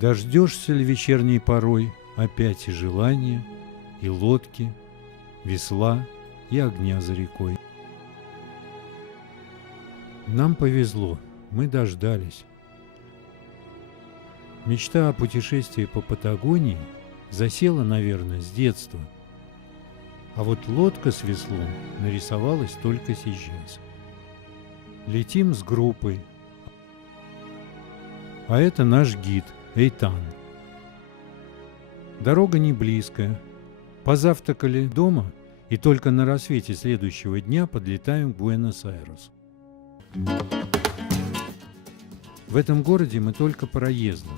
Дождешься ли вечерней порой опять и желания, и лодки, весла, и огня за рекой? Нам повезло, мы дождались. Мечта о путешествии по Патагонии засела, наверное, с детства. А вот лодка с веслом нарисовалась только сейчас. Летим с группой. А это наш гид Эйтан. Дорога не близкая. Позавтракали дома и только на рассвете следующего дня подлетаем к Буэнос-Айресу. В этом городе мы только проездом,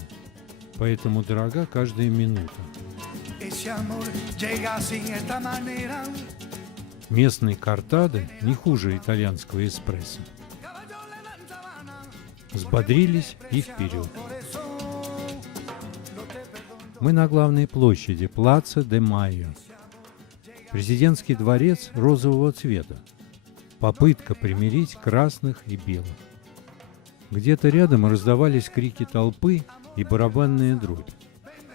поэтому дорога каждая минута. Местный кортадо не хуже итальянского эспрессо. Взбодрились и вперед. Мы на главной площади Плаца де Майо. Президентский дворец розового цвета. Попытка примирить красных и белых. Где-то рядом раздавались крики толпы и барабанная дробь.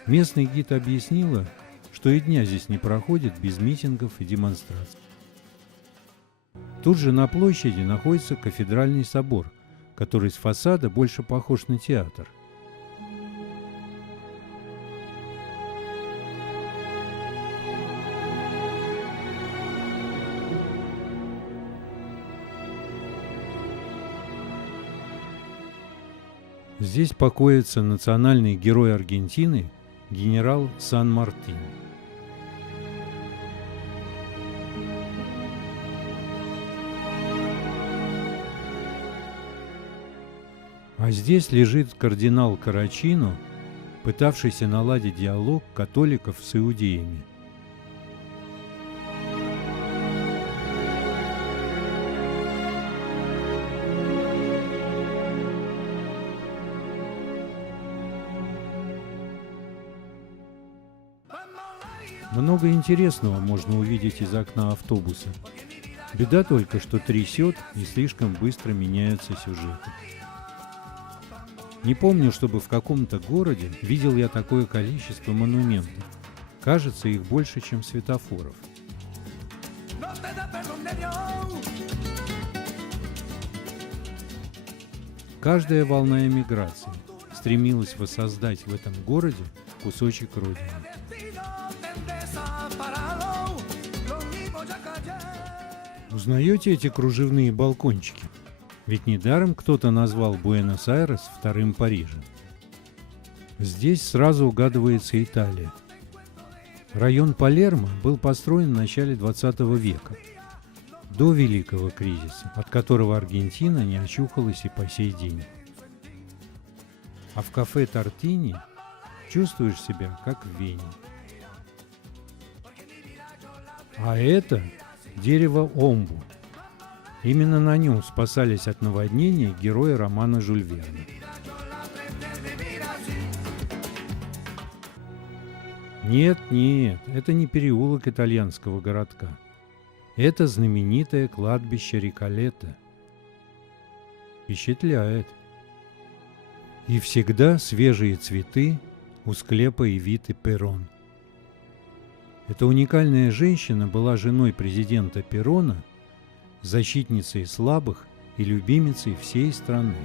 Местный гид объяснила, что и дня здесь не проходит без митингов и демонстраций. Тут же на площади находится кафедральный собор, который с фасада больше похож на театр. Здесь покоится национальный герой Аргентины генерал Сан-Мартин. А здесь лежит кардинал Карачино, пытавшийся наладить диалог католиков с иудеями. Много интересного можно увидеть из окна автобуса. Беда только, что трясет и слишком быстро меняются сюжеты. Не помню, чтобы в каком-то городе видел я такое количество монументов. Кажется, их больше, чем светофоров. Каждая волна эмиграции стремилась воссоздать в этом городе кусочек родины. Узнаете эти кружевные балкончики? Ведь недаром кто-то назвал Буэнос-Айрес вторым Парижем. Здесь сразу угадывается Италия. Район Палермо был построен в начале 20 века, до Великого кризиса, от которого Аргентина не очухалась и по сей день. А в кафе Тортини чувствуешь себя как в Вене. А это дерево омбу. Именно на нем спасались от наводнения герои романа Жюль Верна. Нет, это не переулок итальянского городка. Это знаменитое кладбище Реколета. Впечатляет. И всегда свежие цветы у склепа Эвиты Перрон. Эта уникальная женщина была женой президента Перрона, защитницей слабых и любимицей всей страны.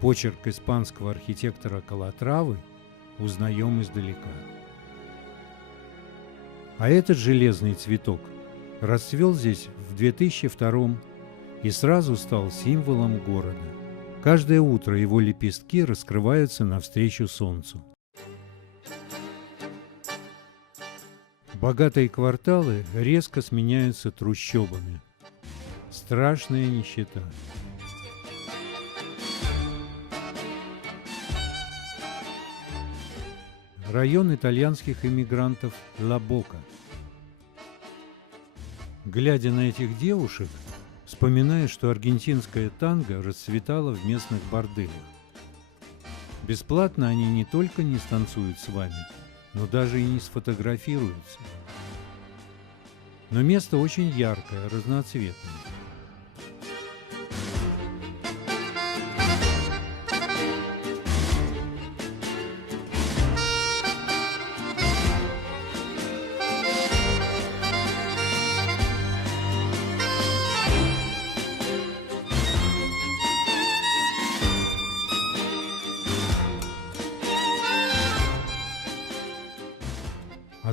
Почерк испанского архитектора Калатравы узнаем издалека. А этот железный цветок расцвел здесь в 2002 и сразу стал символом города. Каждое утро его лепестки раскрываются навстречу солнцу. Богатые кварталы резко сменяются трущобами. Страшная нищета. Район итальянских эмигрантов Ла-Бока. Глядя на этих девушек, вспоминаешь, что аргентинское танго расцветало в местных борделях. Бесплатно они не только не станцуют с вами, но даже и не сфотографируются. Но место очень яркое, разноцветное.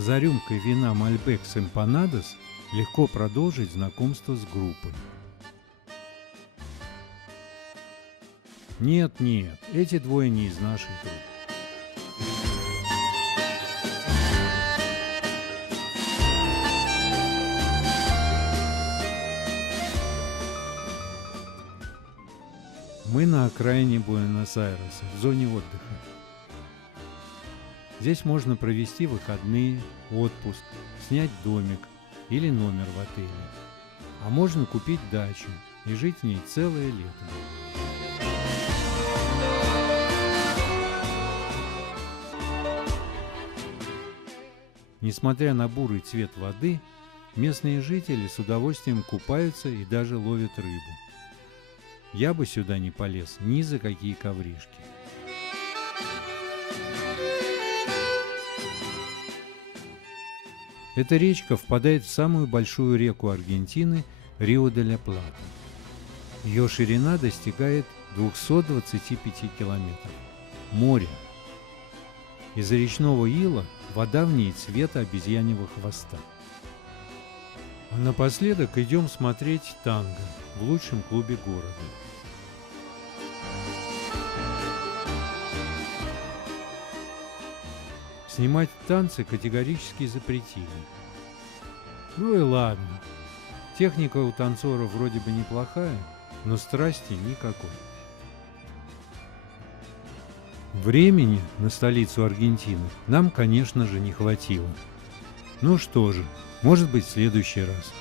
за рюмкой вина Мальбек с эмпанадос легко продолжить знакомство с группой. Нет, эти двое не из нашей группы. Мы на окраине Буэнос-Айреса, в зоне отдыха. Здесь можно провести выходные, отпуск, снять домик или номер в отеле. А можно купить дачу и жить в ней целое лето. Несмотря на бурый цвет воды, местные жители с удовольствием купаются и даже ловят рыбу. Я бы сюда не полез ни за какие ковришки. Эта речка впадает в самую большую реку Аргентины – Рио-де-ля-Плата. Ее ширина достигает 225 километров. Море. Из-за речного ила вода в ней цвета обезьяньего хвоста. А напоследок идем смотреть танго в лучшем клубе города. Снимать танцы категорически запретили. Ну и ладно. Техника у танцоров вроде бы неплохая, но страсти никакой. Времени на столицу Аргентины нам, конечно же, не хватило. Ну что же, может быть, в следующий раз.